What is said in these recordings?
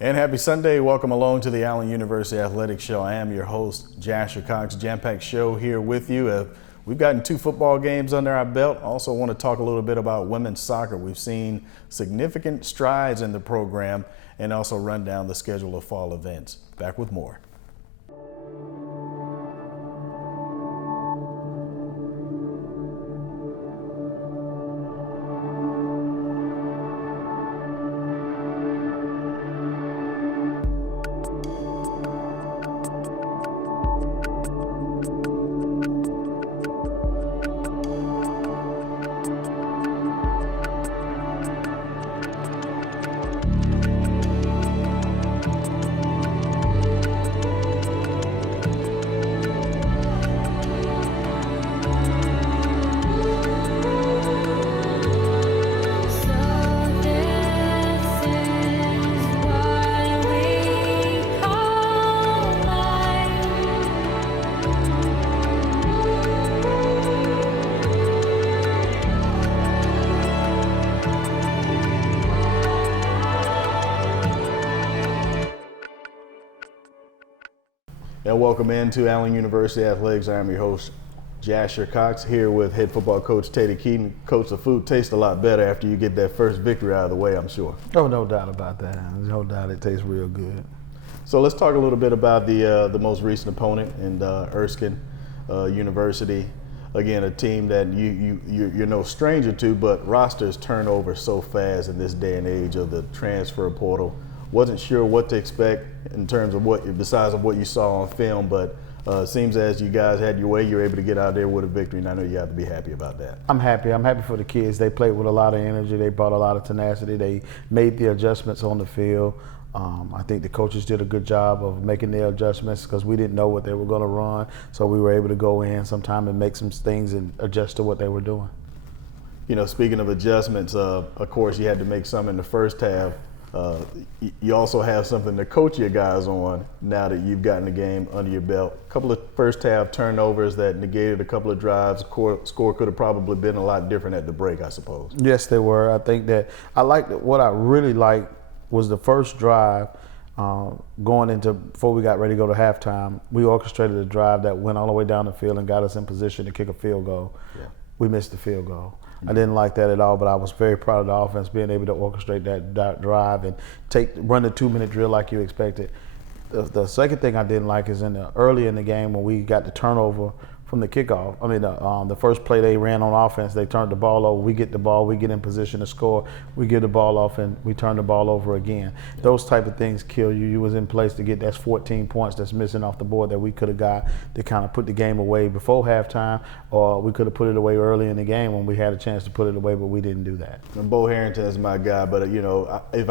And happy Sunday. Welcome along to the Allen University Athletics Show. I am your host, Jasher Cox. Jam-packed show here with you. We've gotten 2 football games under our belt. Also want to talk a little bit about women's soccer. We've seen significant strides in the program and also run down the schedule of fall events. Back with more. And welcome into Allen University Athletics. I am your host, Jasher Cox, here with head football coach Teddy Keaton. Coach, the food tastes a lot better after you get that first victory out of the way, I'm sure. Oh, no doubt about that. There's no doubt it tastes real good. So let's talk a little bit about the most recent opponent in Erskine University. Again, a team that you're no stranger to, but rosters turn over so fast in this day and age of the transfer portal. Wasn't sure what to expect in terms of besides what you saw on film, but seems as you guys had your way, you're able to get out there with a victory, and I know you have to be happy about that. I'm happy. I'm happy for the kids. They played with a lot of energy. They brought a lot of tenacity. They made the adjustments on the field. I think the coaches did a good job of making their adjustments because we didn't know what they were going to run, so we were able to go in sometime and make some things and adjust to what they were doing. You know, speaking of adjustments, of course, you had to make some in the first half. You also have something to coach your guys on now that you've gotten the game under your belt. A couple of first half turnovers that negated a couple of drives. Score could have probably been a lot different at the break, I suppose. Yes, they were. I think that what I really liked was the first drive going into before we got ready to go to halftime. We orchestrated a drive that went all the way down the field and got us in position to kick a field goal. Yeah. We missed the field goal. I didn't like that at all, but I was very proud of the offense being able to orchestrate that drive and run the 2-minute drill like you expected. The second thing I didn't like is early in the game when we got the turnover from the kickoff. I mean, the first play they ran on offense, they turned the ball over. We get the ball, we get in position to score. We get the ball off, and we turn the ball over again. Those type of things kill you. You was in place to get that's 14 points that's missing off the board that we could have got to kind of put the game away before halftime, or we could have put it away early in the game when we had a chance to put it away, but we didn't do that. And Bo Harrington is my guy, but you know, if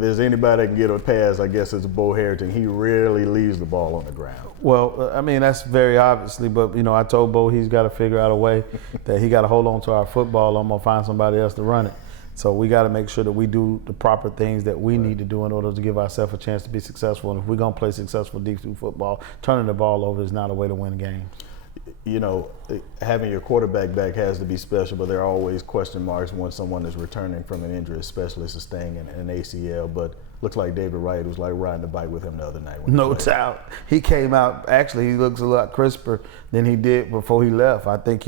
there's anybody that can get a pass, I guess it's Bo Harrington. He rarely leaves the ball on the ground. Well, I mean, that's very obviously, but you know, I told Bo he's got to figure out a way that he got to hold on to our football. I'm gonna find somebody else to run it. So we got to make sure that we do the proper things that we need to do in order to give ourselves a chance to be successful. And if we're gonna play successful D2 football, turning the ball over is not a way to win games. You know, having your quarterback back has to be special, but there are always question marks when someone is returning from an injury, especially sustaining an ACL. But looks like David Wright was like riding the bike with him the other night. No doubt. He came out, actually, he looks a lot crisper than he did before he left. I think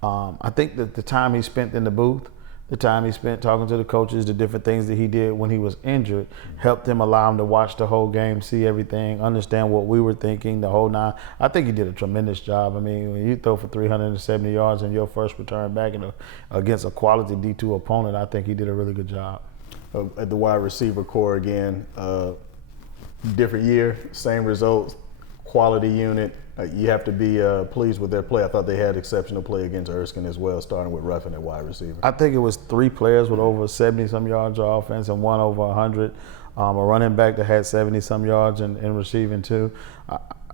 that the time he spent in the booth, the time he spent talking to the coaches, the different things that he did when he was injured, helped him allow him to watch the whole game, see everything, understand what we were thinking, the whole nine. I think he did a tremendous job. I mean, when you throw for 370 yards in your first return back against a quality D2 opponent, I think he did a really good job. At the wide receiver core again, different year, same results, quality unit. You have to be pleased with their play. I thought they had exceptional play against Erskine as well, starting with Ruffin at wide receiver. I think it was 3 players with over 70-some yards of offense and 1 over 100. A running back that had 70-some yards in receiving too.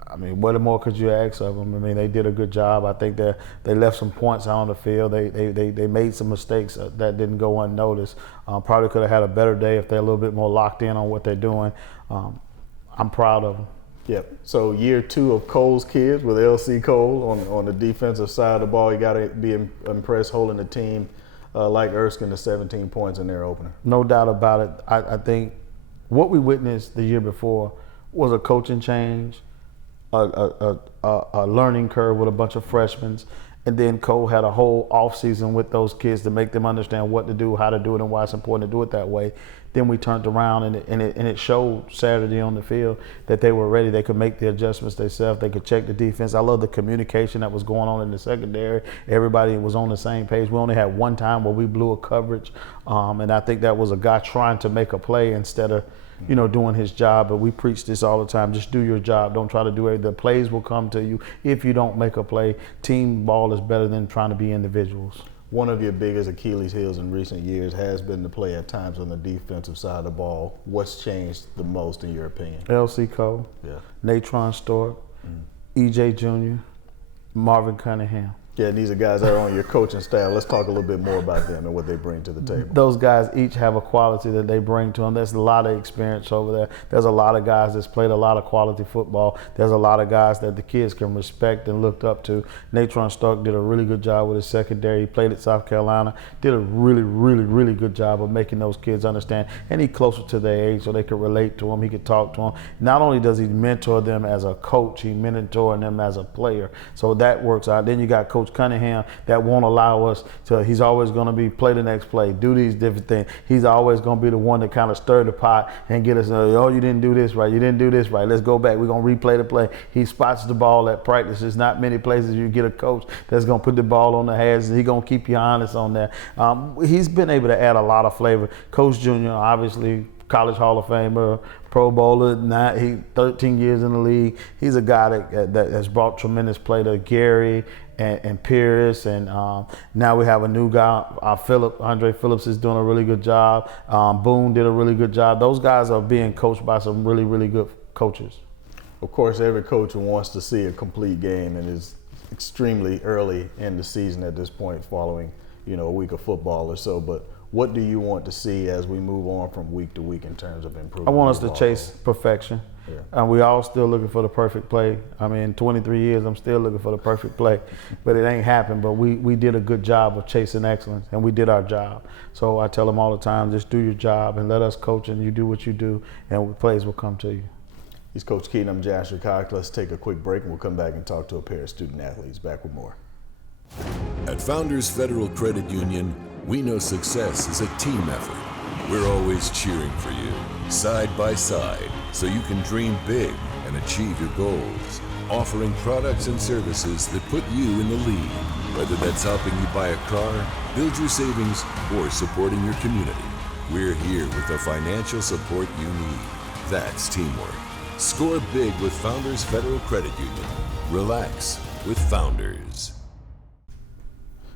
I mean, what more could you ask of them? I mean, they did a good job. I think that they left some points out on the field. They made some mistakes that didn't go unnoticed. Probably could have had a better day if they're a little bit more locked in on what they're doing. I'm proud of them. Yep. So year 2 of Cole's kids with LC Cole on the defensive side of the ball. You got to be impressed holding the team like Erskine to 17 points in their opener. No doubt about it. I think What we witnessed the year before was a coaching change, a learning curve with a bunch of freshmen, and then Cole had a whole off season with those kids to make them understand what to do, how to do it, and why it's important to do it that way. Then we turned around and it showed Saturday on the field that they were ready. They could make the adjustments themselves. They could check the defense. I love the communication that was going on in the secondary. Everybody was on the same page. We only had one time where we blew a coverage, and I think that was a guy trying to make a play instead of doing his job. But we preach this all the time. Just do your job. Don't try to do it. The plays will come to you if you don't make a play. Team ball is better than trying to be individuals. One of your biggest Achilles heels in recent years has been the play at times on the defensive side of the ball. What's changed the most in your opinion? L.C. Cole, Natron Stork, E.J. Jr., Marvin Cunningham. Yeah, and these are guys that are on your coaching staff. Let's talk a little bit more about them and what they bring to the table. Those guys each have a quality that they bring to them. There's a lot of experience over there. There's a lot of guys that's played a lot of quality football. There's a lot of guys that the kids can respect and look up to. Natron Stark did a really good job with his secondary. He played at South Carolina. Did a really, really, really good job of making those kids understand. And he closer to their age so they could relate to him. He could talk to them. Not only does he mentor them as a coach, he mentoring them as a player. So that works out. Then you got Coach Cunningham that won't allow us to, he's always going to be play the next play, do these different things. He's always going to be the one to kind of stir the pot and get us, oh, you didn't do this right, you didn't do this right, let's go back, we're going to replay the play. He spots the ball at practice. There's not many places you get a coach that's going to put the ball on the hands, and he's going to keep you honest on that. He's been able to add a lot of flavor. Coach Jr., obviously, College Hall of Famer, Pro Bowler, he 13 years in the league. He's a guy that has brought tremendous play to Gary and Pierce, and now we have a new guy, Andre Phillips is doing a really good job. Boone did a really good job. Those guys are being coached by some really, really good coaches. Of course, every coach wants to see a complete game, and is extremely early in the season at this point, following a week of football or so. But what do you want to see as we move on from week to week in terms of improvement? I want us to chase perfection. And we all still looking for the perfect play. I mean, 23 years, I'm still looking for the perfect play, but it ain't happened. But we did a good job of chasing excellence, and we did our job. So I tell them all the time, just do your job and let us coach, and you do what you do, and the plays will come to you. He's Coach Keaton. I'm Jasher Cox. Let's take a quick break, and we'll come back and talk to a pair of student athletes. Back with more. At Founders Federal Credit Union, we know success is a team effort. We're always cheering for you, side by side, so you can dream big and achieve your goals. Offering products and services that put you in the lead, whether that's helping you buy a car, build your savings, or supporting your community. We're here with the financial support you need. That's teamwork. Score big with Founders Federal Credit Union. Relax with Founders.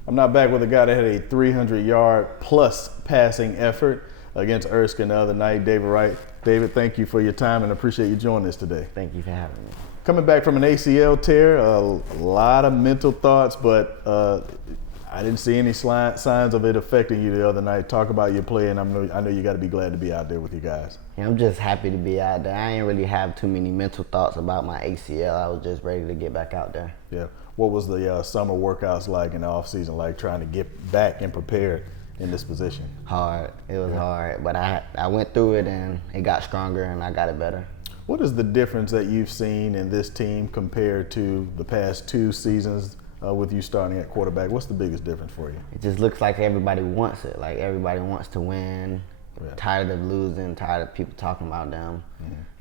I'm not back with a guy that had a 300-yard plus passing effort against Erskine the other night, David Wright. David, thank you for your time and appreciate you joining us today. Thank you for having me. Coming back from an ACL tear, a lot of mental thoughts, but I didn't see any signs of it affecting you the other night. Talk about your play, and I know you got to be glad to be out there with you guys. Yeah, I'm just happy to be out there. I didn't really have too many mental thoughts about my ACL. I was just ready to get back out there. Yeah. What was the summer workouts like in the off season, like trying to get back and prepared in this position? Hard. It was hard, but I went through it and it got stronger and I got it better. What is the difference that you've seen in this team compared to the past 2 seasons with you starting at quarterback? What's the biggest difference for you? It just looks like everybody wants it. Like everybody wants to win. Yeah. Tired of losing, tired of people talking about them.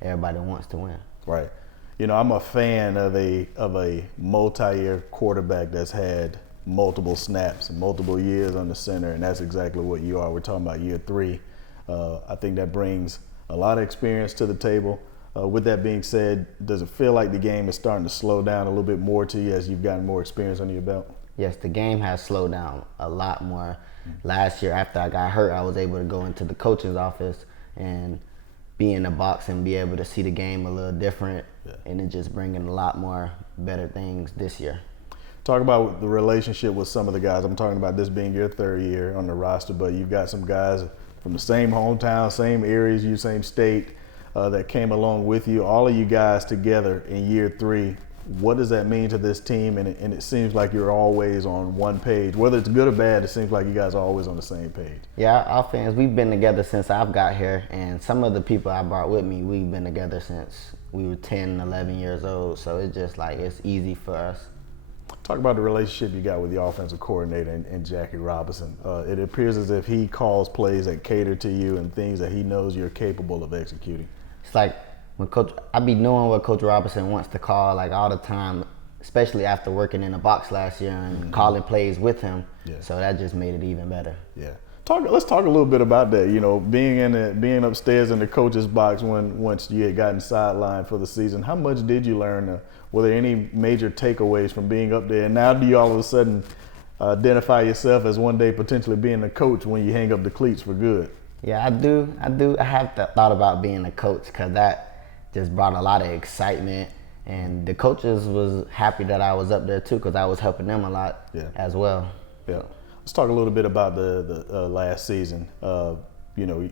Everybody wants to win. Right. I'm a fan of a multi-year quarterback that's had multiple snaps and multiple years on the center, and that's exactly what you are. We're talking about year 3. I think that brings a lot of experience to the table. With that being said, does it feel like the game is starting to slow down a little bit more to you as you've gotten more experience under your belt? Yes, the game has slowed down a lot more. Last year, after I got hurt, I was able to go into the coach's office and be in the box and be able to see the game a little different, and it just bringing a lot more better things this year. Talk about the relationship with some of the guys. I'm talking about this being your 3rd year on the roster, but you've got some guys from the same hometown, same areas, same state that came along with you. All of you guys together in year 3, what does that mean to this team? And it seems like you're always on one page. Whether it's good or bad, it seems like you guys are always on the same page. Yeah, our fans, we've been together since I've got here, and some of the people I brought with me, we've been together since we were 10, 11 years old, so it's just like it's easy for us. Talk about the relationship you got with the offensive coordinator and Jackie Robinson. It appears as if he calls plays that cater to you and things that he knows you're capable of executing. It's like when I be knowing what Coach Robinson wants to call like all the time, especially after working in the box last year and calling plays with him. Yeah. So that just made it even better. Yeah. Let's talk a little bit about that. You know, being upstairs in the coach's box once you had gotten sidelined for the season. How much did you learn? Were there any major takeaways from being up there? And now do you all of a sudden identify yourself as one day potentially being a coach when you hang up the cleats for good? Yeah, I do. I have thought about being a coach because that just brought a lot of excitement. And the coaches was happy that I was up there too because I was helping them a lot as well. Yeah. Let's talk a little bit about the last season. You know,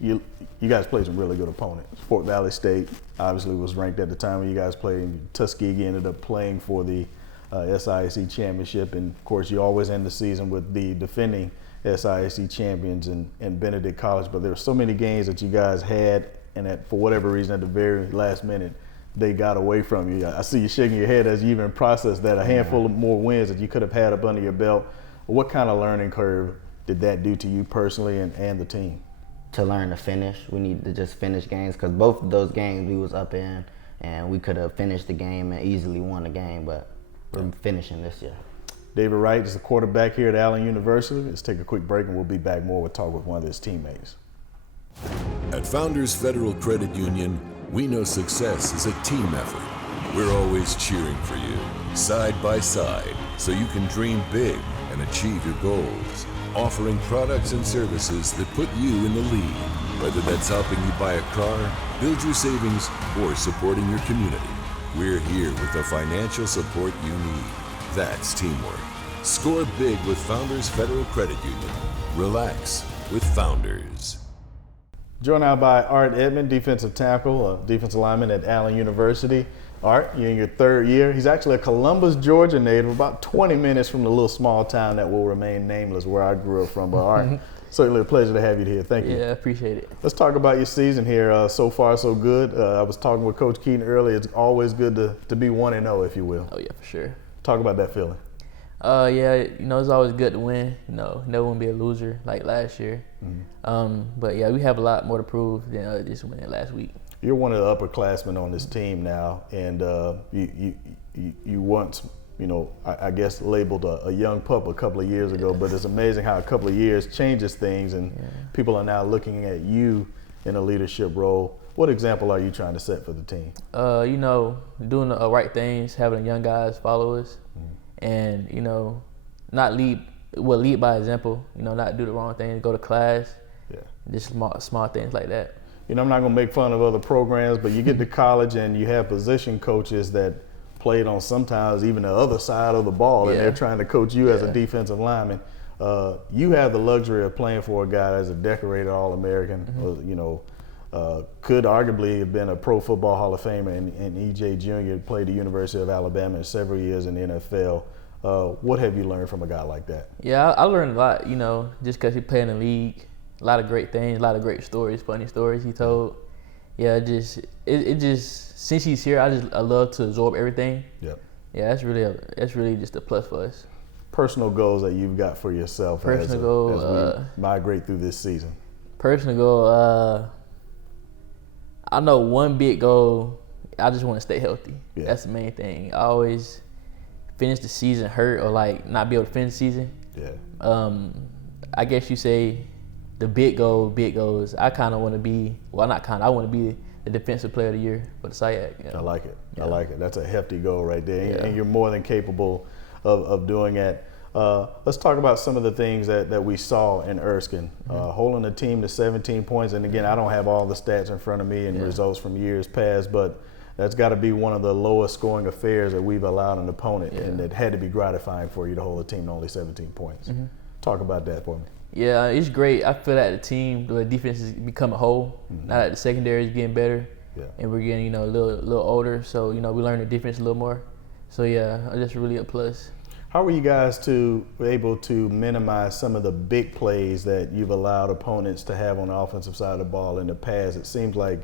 you guys played some really good opponents. Fort Valley State obviously was ranked at the time when you guys played. Tuskegee ended up playing for the SIAC championship, and of course you always end the season with the defending SIAC champions and Benedict College. But there were so many games that you guys had, and that for whatever reason at the very last minute they got away from you. I see you shaking your head as you even process that. A handful of more wins that you could have had up under your belt. What kind of learning curve did that do to you personally and the team? To learn to finish. We need to just finish games because both of those games we was up in and we could have finished the game and easily won the game, but we're finishing this year. David Wright is the quarterback here at Allen University. Let's take a quick break and we'll be back more with talk with one of his teammates. At Founders Federal Credit Union, we know success is a team effort. We're always cheering for you, side by side, so you can dream big and achieve your goals. Offering products and services that put you in the lead, whether that's helping you buy a car, build your savings, or supporting your community. We're here with the financial support you need. That's teamwork. Score big with Founders Federal Credit Union. Relax with Founders. Joined now by Art Edmond, defensive tackle, defensive lineman at Allen University. Art, you're in your third year. He's actually a Columbus, Georgia native, about 20 minutes from the little small town that will remain nameless where I grew up from. But Art, certainly a pleasure to have you here. Thank you. Yeah, I appreciate it. Let's talk about your season here. So far, so good. I was talking with Coach Keaton earlier. It's always good to be 1-0, if you will. Oh, yeah, for sure. Talk about that feeling. Yeah, you know, it's always good to win. You know, never want to be a loser like last year. But, yeah, we have a lot more to prove than just winning last week. You're one of the upperclassmen on this team now, and you once, you know, I guess labeled a young pup a couple of years ago, but it's amazing how a couple of years changes things, and people are now looking at you in a leadership role. What example are you trying to set for the team? You know, doing the right things, having young guys follow us, and, you know, not lead by example, you know, not do the wrong things, go to class, just small things like that. You know, I'm not going to make fun of other programs, but you get to college and you have position coaches that played on sometimes even the other side of the ball, and they're trying to coach you as a defensive lineman. You have the luxury of playing for a guy that's a decorated All-American, you know, could arguably have been a Pro Football Hall of Famer, and E.J. Jr. played the University of Alabama in several years in the NFL. What have you learned from a guy like that? Yeah, I learned a lot, you know, just because he played in the league. A lot of great things, a lot of great stories, funny stories he told. Yeah, it just since he's here, I love to absorb everything. Yep. Yeah, that's really just a plus for us. Personal goals that you've got for yourself as we migrate through this season. Personal goal, I know one big goal. I just want to stay healthy. Yeah. That's the main thing. I always finish the season hurt or like not be able to finish the season. Yeah. I guess you say. The big goals, I kind of want to be, I want to be the defensive player of the year for the SIAC. Yeah. I like it. Yeah. I like it. That's a hefty goal right there. And you're more than capable of doing that. Let's talk about some of the things that we saw in Erskine. Holding the team to 17 points. And again, I don't have all the stats in front of me and results from years past, but that's got to be one of the lowest scoring affairs that we've allowed an opponent. And it had to be gratifying for you to hold a team to only 17 points. Talk about that for me. Yeah, it's great. I feel that the team, the defense has become a whole. Now that the secondary is getting better, and we're getting, you know, a little older. So, you know, we learn the defense a little more. So yeah, just really a plus. How were you guys able to minimize some of the big plays that you've allowed opponents to have on the offensive side of the ball in the past? It seems like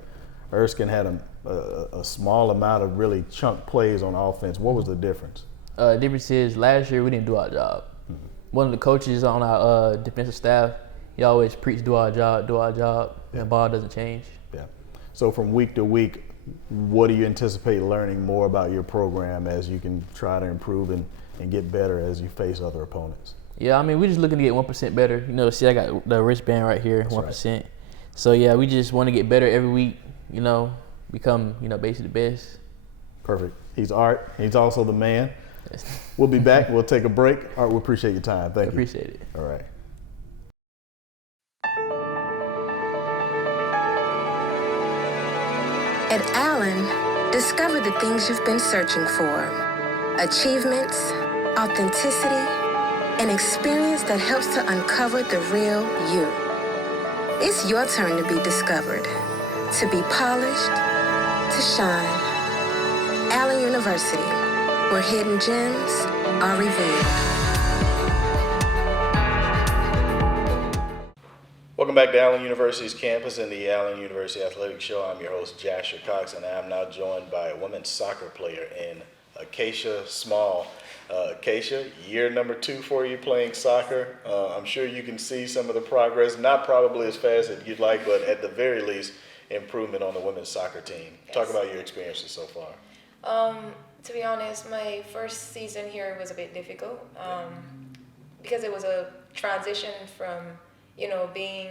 Erskine had a small amount of really chunk plays on offense. What was the difference? The difference is last year we didn't do our job. Mm-hmm. One of the coaches on our defensive staff, he always preached do our job, and the ball doesn't change. Yeah. So from week to week, what do you anticipate learning more about your program as you can try to improve and get better as you face other opponents? Yeah, I mean, we're just looking to get 1% better. You know, see, I got the wristband right here, That's 1%. Right. So yeah, we just want to get better every week. You know, become basically the best. Perfect. He's Art. He's also the man. We'll be back. We'll take a break. Art, we appreciate your time. Thank you. Appreciate it. All right. At Allen, discover the things you've been searching for. Achievements, authenticity, an experience that helps to uncover the real you. It's your turn to be discovered, to be polished, to shine. Allen University, where hidden gems are revealed. Welcome back to Allen University's campus and the Allen University Athletic Show. I'm your host, Jasher Cox, and I'm now joined by a women's soccer player in Acacia Small. Acacia, year number 2 for you playing soccer. I'm sure you can see some of the progress, not probably as fast as you'd like, but at the very least, improvement on the women's soccer team. Yes. Talk about your experiences so far. To be honest, my first season here was a bit difficult because it was a transition from being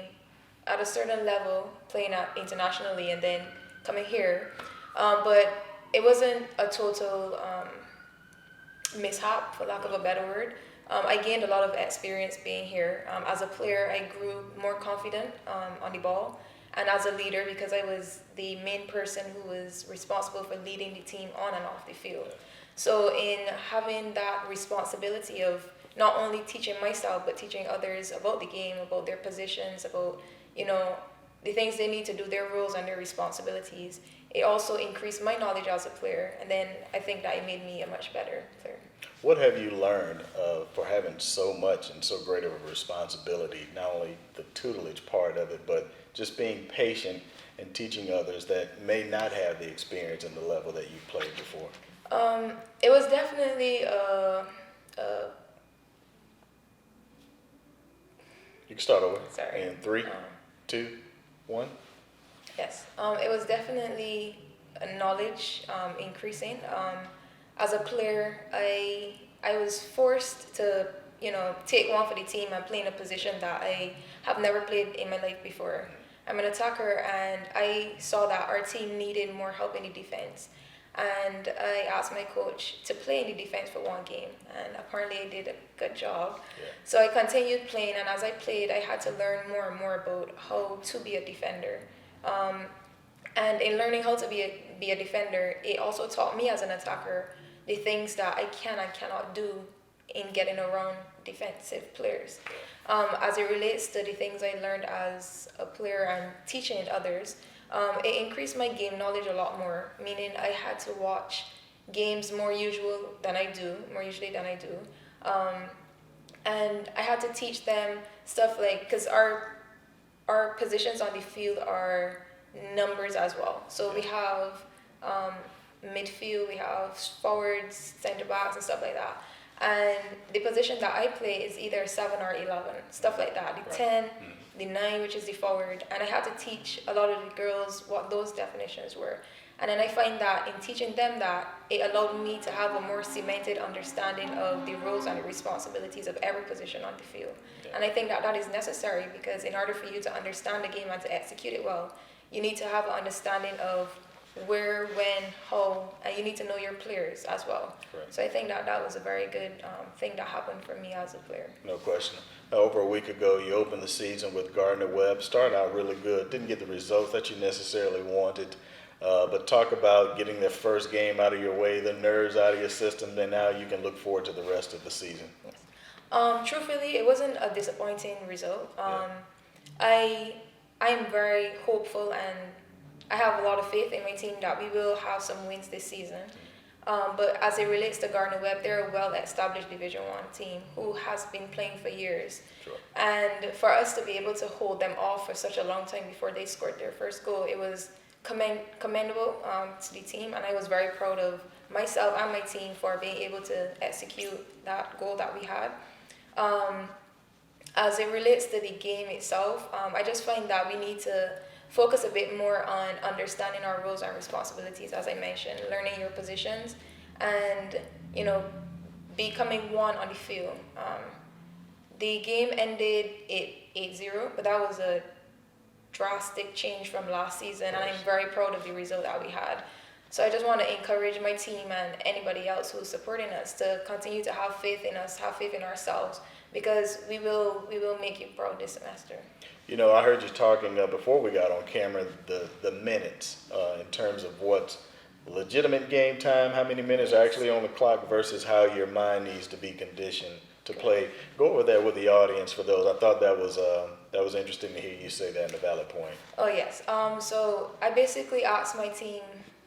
at a certain level, playing out internationally, and then coming here. But it wasn't a total mishap, for lack of a better word. I gained a lot of experience being here. As a player, I grew more confident on the ball, and as a leader, because I was the main person who was responsible for leading the team on and off the field. So in having that responsibility of not only teaching myself, but teaching others about the game, about their positions, about, the things they need to do, their roles and their responsibilities. It also increased my knowledge as a player, and then I think that it made me a much better player. What have you learned for having so much and so great of a responsibility, not only the tutelage part of it, but just being patient and teaching others that may not have the experience and the level that you played before? It was definitely You can start over. Sorry. In 3, 2, 1. Yes. It was definitely a knowledge increasing. As a player, I was forced to, take one for the team and play in a position that I have never played in my life before. I'm an attacker, and I saw that our team needed more help in the defense. And I asked my coach to play in the defense for one game, and apparently I did a good job. Yeah. So I continued playing, and as I played, I had to learn more and more about how to be a defender. And in learning how to be a defender, it also taught me as an attacker the things that I can and cannot do in getting around defensive players. As it relates to the things I learned as a player and teaching others, it increased my game knowledge a lot more, meaning I had to watch games more usually than I do. And I had to teach them stuff like, because our positions on the field are numbers as well. So we have midfield, we have forwards, center backs, and stuff like that. And the position that I play is either 7 or 11, stuff like that. The 10, the 9, which is the forward. And I had to teach a lot of the girls what those definitions were. And then I find that in teaching them that, it allowed me to have a more cemented understanding of the roles and the responsibilities of every position on the field. Yeah. And I think that is necessary, because in order for you to understand the game and to execute it well, you need to have an understanding of where, when, how, and you need to know your players as well. Right. So I think that was a very good thing that happened for me as a player. No question. Over a week ago, you opened the season with Gardner-Webb. Started out really good. Didn't get the results that you necessarily wanted. But talk about getting the first game out of your way, the nerves out of your system, then now you can look forward to the rest of the season. Yes. Truthfully, it wasn't a disappointing result. I am very hopeful, and I have a lot of faith in my team that we will have some wins this season. But as it relates to Gardner-Webb, they're a well-established Division I team who has been playing for years. Sure. And for us to be able to hold them off for such a long time before they scored their first goal, it was commendable to the team, and I was very proud of myself and my team for being able to execute that goal that we had. As it relates to the game itself, I just find that we need to focus a bit more on understanding our roles and responsibilities, as I mentioned, learning your positions, and becoming one on the field. The game ended 8-0, but that was a drastic change from last season, and I'm very proud of the result that we had. So I just want to encourage my team and anybody else who's supporting us to continue to have faith in us, have faith in ourselves, because we will make you proud this semester. I heard you talking before we got on camera the minutes in terms of what's legitimate game time, how many minutes are actually on the clock versus how your mind needs to be conditioned to play. Go over that with the audience for those. I thought that was interesting to hear you say that, and a valid point. Oh yes. So I basically asked my team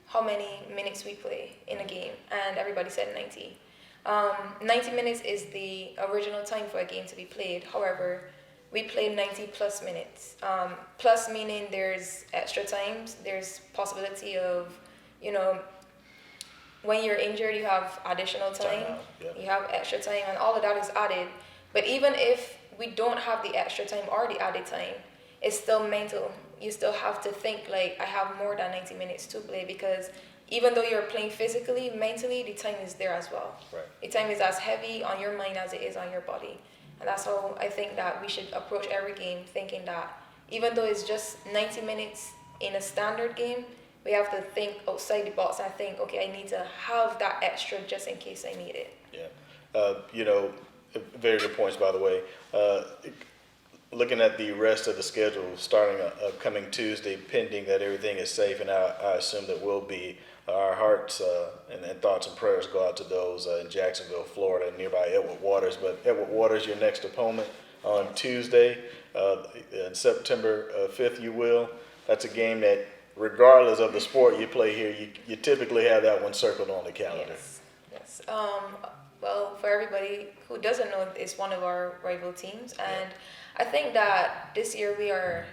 how many minutes we play in a game, and everybody said 90. 90 minutes is the original time for a game to be played. However, we played 90 plus minutes. Plus meaning there's extra times, there's possibility of, when you're injured, you have additional time, you have extra time, and all of that is added. But even if we don't have the extra time or the added time, it's still mental. You still have to think like, I have more than 90 minutes to play, because even though you're playing physically, mentally, the time is there as well. Right. The time is as heavy on your mind as it is on your body. And that's how I think that we should approach every game, thinking that even though it's just 90 minutes in a standard game, we have to think outside the box and think, okay, I need to have that extra just in case I need it. Yeah. Very good points, by the way. Looking at the rest of the schedule, starting upcoming Tuesday, pending that everything is safe, and I assume that will be, our hearts and thoughts and prayers go out to those in Jacksonville, Florida, and nearby Edward Waters. But Edward Waters, your next opponent on Tuesday, September 5th, you will. That's a game that, regardless of the sport you play here, you typically have that one circled on the calendar. Yes. Well, for everybody who doesn't know, it's one of our rival teams, and I think that this year we are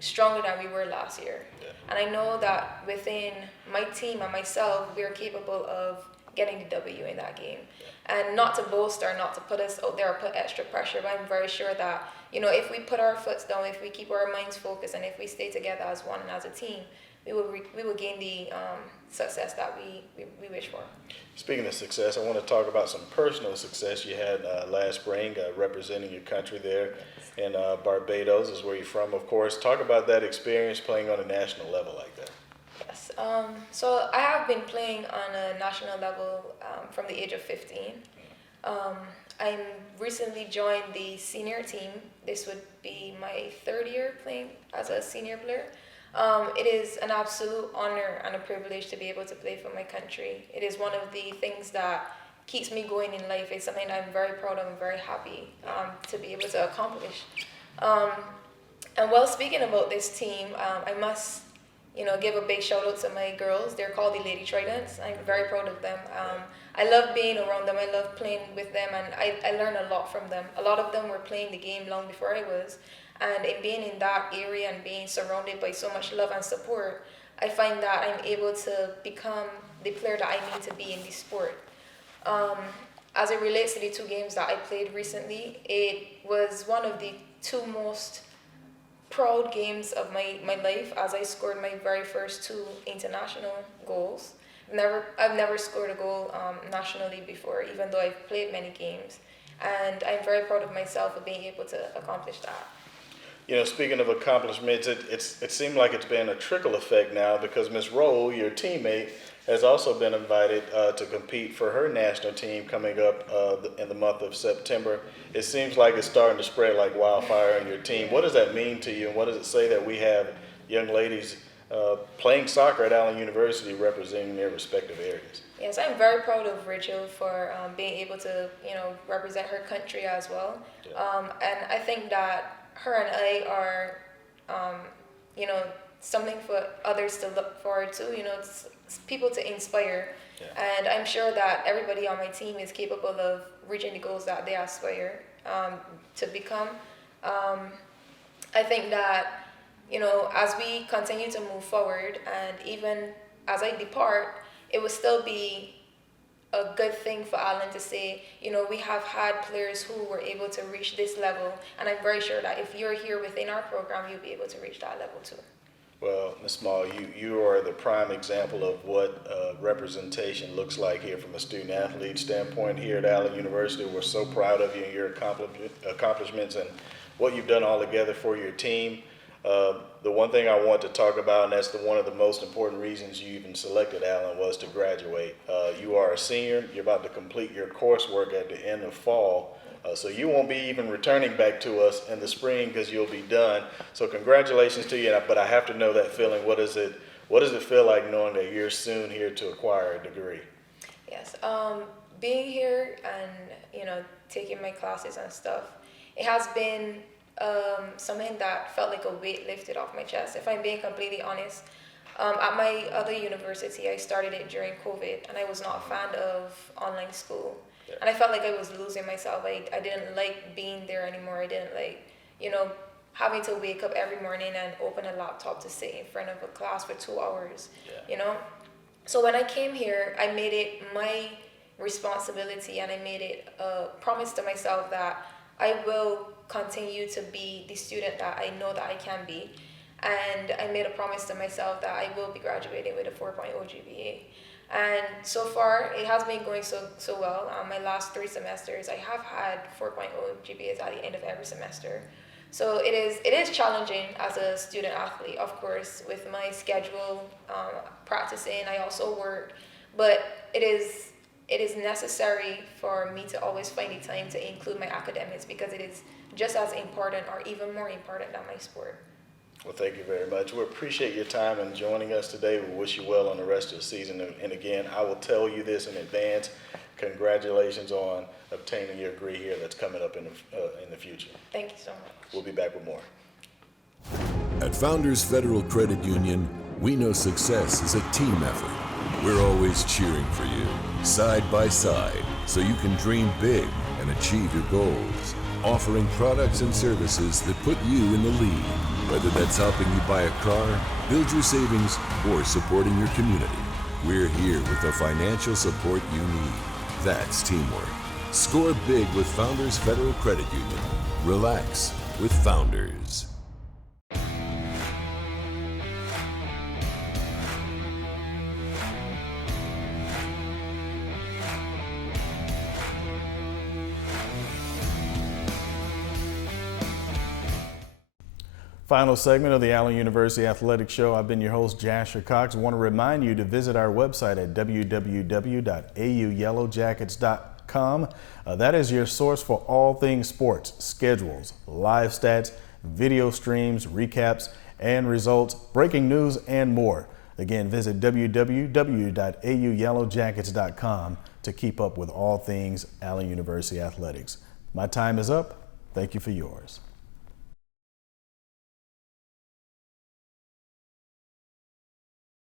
stronger than we were last year. Yeah. And I know that within my team and myself, we are capable of getting the W in that game. Yeah. And not to boast or not to put us out there or put extra pressure, but I'm very sure that, if we put our foot down, if we keep our minds focused, and if we stay together as one and as a team, we will gain the success that we wish for. Speaking of success, I want to talk about some personal success you had last spring, representing your country there in Barbados, is where you're from, of course. Talk about that experience playing on a national level like that. Yes. So I have been playing on a national level from the age of 15. I recently joined the senior team. This would be my third year playing as a senior player. It is an absolute honor and a privilege to be able to play for my country. It is one of the things that keeps me going in life. It's something that I'm very proud of and very happy to be able to accomplish. And while speaking about this team, I must give a big shout out to my girls. They're called the Lady Tridents. I'm very proud of them. I love being around them. I love playing with them, and I learn a lot from them. A lot of them were playing the game long before I was. And in being in that area and being surrounded by so much love and support, I find that I'm able to become the player that I need to be in the sport. As it relates to the two games that I played recently, it was one of the two most proud games of my life, as I scored my very first two international goals. I've never scored a goal nationally before, even though I've played many games. And I'm very proud of myself for being able to accomplish that. Speaking of accomplishments, it seemed like it's been a trickle effect now, because Miss Rowe, your teammate, has also been invited to compete for her national team coming up in the month of September. It seems like it's starting to spread like wildfire on your team. What does that mean to you, and what does it say that we have young ladies playing soccer at Allen University representing their respective areas? Yes, I'm very proud of Rachel for being able to, represent her country as well. Yeah. And I think that her and I are, something for others to look forward to. It's people to inspire. And I'm sure that everybody on my team is capable of reaching the goals that they aspire to become. I think that, as we continue to move forward, and even as I depart, it will still be a good thing for Allen to say, we have had players who were able to reach this level, and I'm very sure that if you're here within our program, you'll be able to reach that level too. Well, Ms. Small, you are the prime example of what representation looks like here from a student-athlete standpoint here at Allen University. We're so proud of you and your accomplishments and what you've done all together for your team. The one thing I want to talk about, and that's one of the most important reasons you even selected Allen, was to graduate. You are a senior. You're about to complete your coursework at the end of fall. So you won't be even returning back to us in the spring because you'll be done. So congratulations to you. But I have to know that feeling. What does it feel like knowing that you're soon here to acquire a degree? Yes. Being here and taking my classes and stuff, it has been something that felt like a weight lifted off my chest. If I'm being completely honest, at my other university, I started it during COVID, and I was not a fan of online school. Yeah. And I felt like I was losing myself. I didn't like being there anymore. I didn't like, having to wake up every morning and open a laptop to sit in front of a class for 2 hours, So when I came here, I made it my responsibility, and I made it a promise to myself that I will continue to be the student that I know that I can be. And I made a promise to myself that I will be graduating with a 4.0 GPA. And so far, it has been going so well. My last 3 semesters, I have had 4.0 GPAs at the end of every semester. So it is challenging as a student athlete, of course, with my schedule, practicing. I also work, but it is necessary for me to always find the time to include my academics, because it is just as important or even more important than my sport. Well, thank you very much. We appreciate your time and joining us today. We wish you well on the rest of the season. And again, I will tell you this in advance. Congratulations on obtaining your degree here that's coming up in the future. Thank you so much. We'll be back with more. At Founders Federal Credit Union, we know success is a team effort. We're always cheering for you, side by side, so you can dream big and achieve your goals. Offering products and services that put you in the lead, whether that's helping you buy a car, build your savings, or supporting your community. We're here with the financial support you need. That's teamwork. Score big with Founders Federal Credit Union. Relax with Founders. Final segment of the Allen University Athletics Show. I've been your host, Jasher Cox. I want to remind you to visit our website at www.auyellowjackets.com. That is your source for all things sports, schedules, live stats, video streams, recaps, and results, breaking news, and more. Again, visit www.auyellowjackets.com to keep up with all things Allen University athletics. My time is up. Thank you for yours.